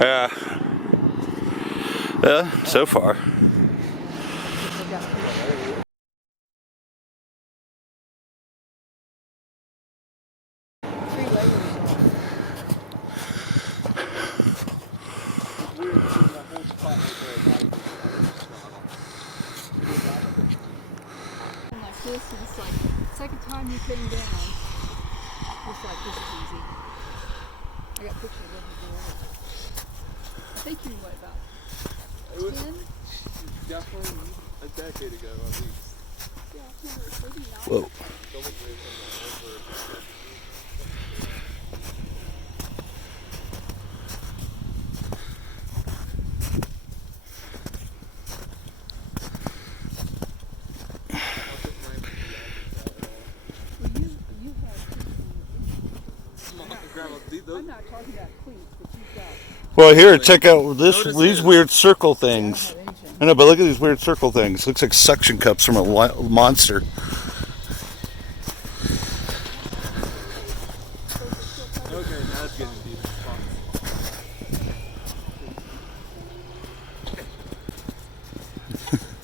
Yeah. Yeah, so far. Like this, and it's like second time you came down. It's like this is easy. I got pictures of it there. I think you what about? It was 10? definitely a decade ago at least. Yeah, maybe 9. Whoa. I'm not talking about cleats, but you've got. Well, here, check out these weird circle things. I know, but look at these weird circle things. Looks like suction cups from a monster. Okay, now it's getting deep.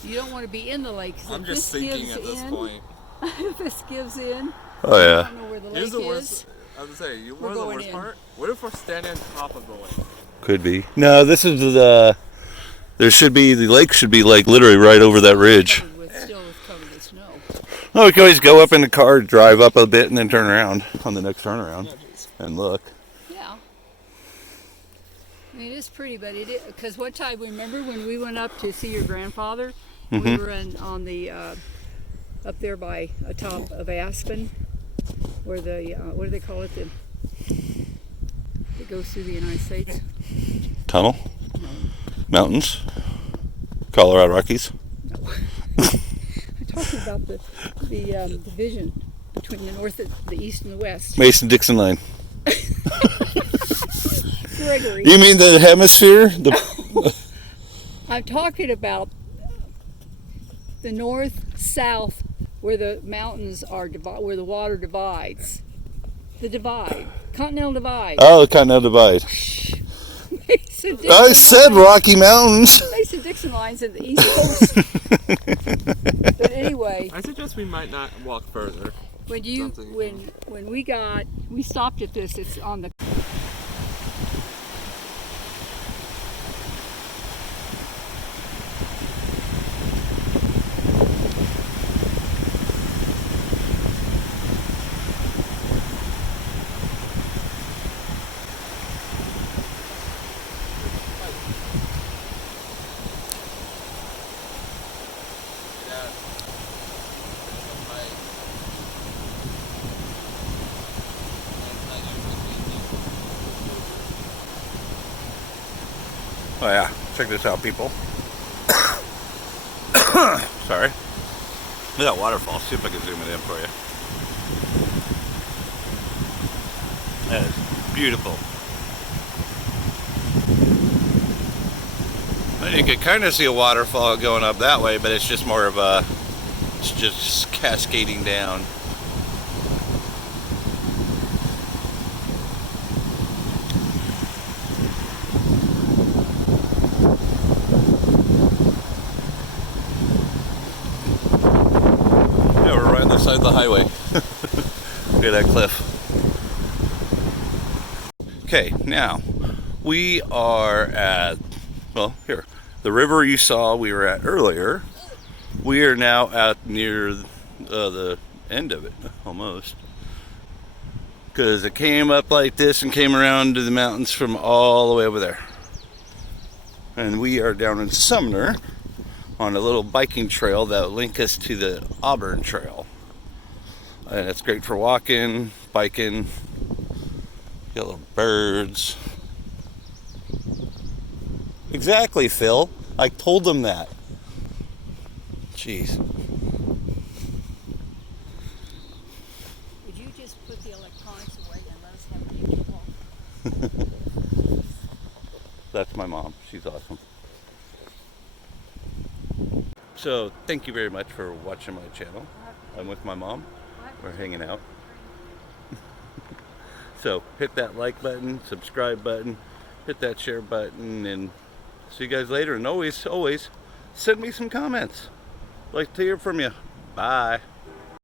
You don't want to be in the lake. I'm just sinking at this point. If this gives in, Oh, I yeah. don't know where the Here's lake the worst. is. I was gonna say, one of the worst part. What if we're standing on top of the lake? Could be. No, this is the. The lake should be like literally right over that ridge. Still covered with snow. Oh, we can always go up in the car, drive up a bit, and then turn around on the next turnaround and look. Yeah. I mean, it's pretty, but it is, because one time, remember when we went up to see your grandfather? Mm-hmm. We were on the, up there by atop of Aspen, where the, what do they call it? That goes through the United States? Tunnel? No. Mountains? Colorado Rockies? No. I'm talking about the division between the north, the east, and the west. Mason-Dixon line. Gregory. You mean the hemisphere? I'm talking about the north, south, where the mountains are, where the water divides. The divide. Continental divide. Oh, the Continental Divide. Mason-Dixon I said line. Rocky Mountains. Mason-Dixon line's at the east coast. But anyway. I suggest we might not walk further. When we stopped at this, it's on the. Oh yeah, check this out, people. Sorry. Look at that waterfall. See if I can zoom it in for you. That is beautiful. And you can kind of see a waterfall going up that way, but it's just more of a, it's just cascading down. Yeah, we're right on the side of the highway. Look at that cliff. Okay, now we are at, well, here, the river you saw we were at earlier. We are now at near the end of it, almost. Because it came up like this and came around to the mountains from all the way over there. And we are down in Sumner on a little biking trail that will link us to the Auburn Trail. And it's great for walking, biking, get little birds. Exactly, Phil. I told them that. Jeez. Would you just put the electronics away and let us have a nature walk? That's my mom. She's awesome. So, thank you very much for watching my channel. I'm with my mom. We're hanging out. So, hit that like button, subscribe button, hit that share button, and see you guys later. And always send me some comments. Like to hear from you. Bye.